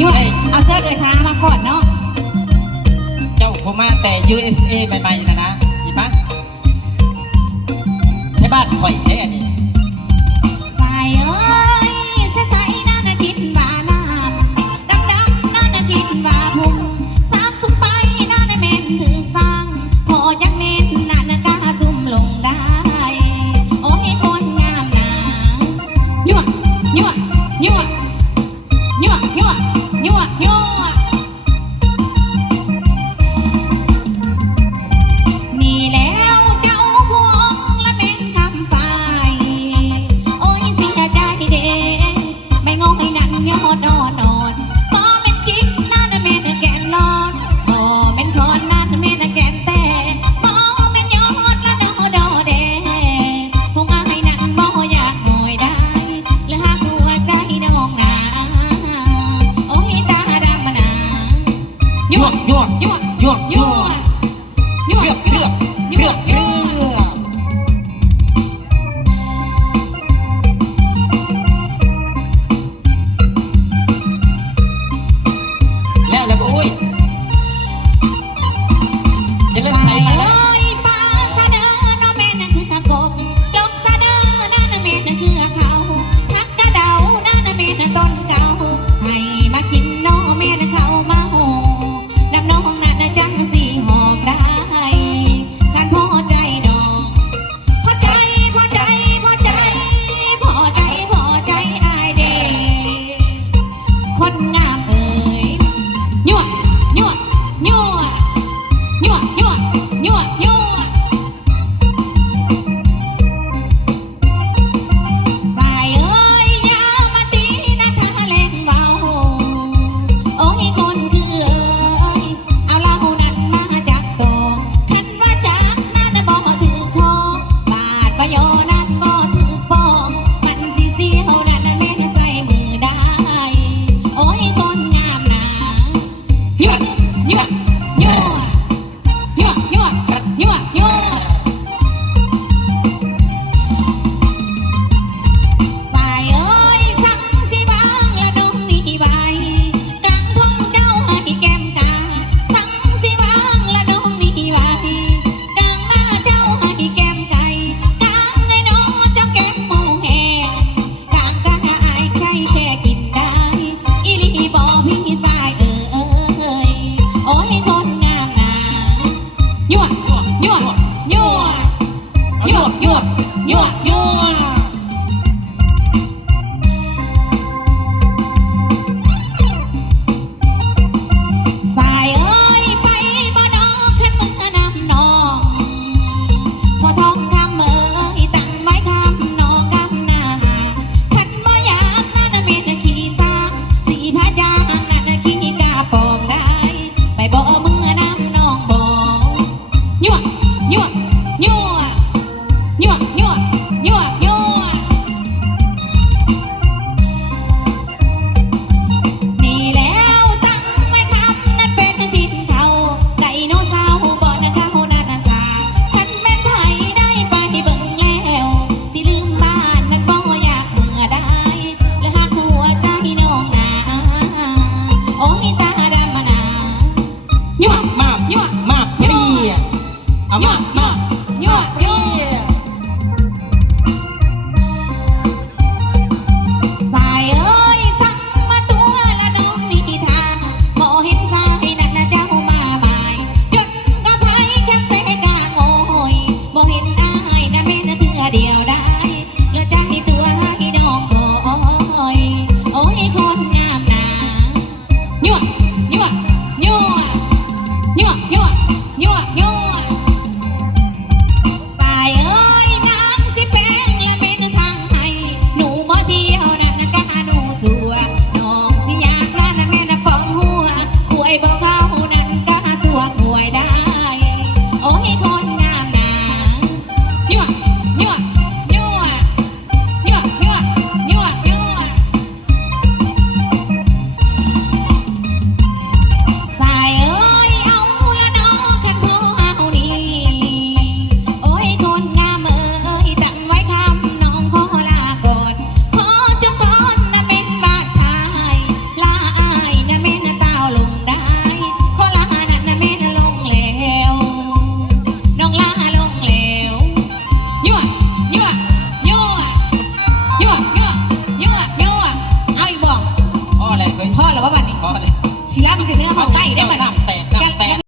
ยุ่เอาเสื้อเลยซามาก่อนเนาะ เจ้าผมมาแต่ USA ใหม่ๆนะนะหยิบปะให้บ้านข่อยเด้ 牛啊，牛啊，牛啊，牛啊。 ยั่วยั่วยั่วยั่ว 弱わ弱わ ยั่วยั่เอ้ยสังสีบางและดมนี่ใกลางทงเจ้าให้แก้มกางสังสีบางและดมนี่ใกลางหน้เจ้าให้แก้มไก่กลางให้น้เจ้าแก้มโมแหงกลางกลางอใครแค่กินได้อีหลีบอพี่สเอ้ยโอ้ยคนงามนายั่ว ยั่วยั่วยั่วยั่วยั่ว Ama.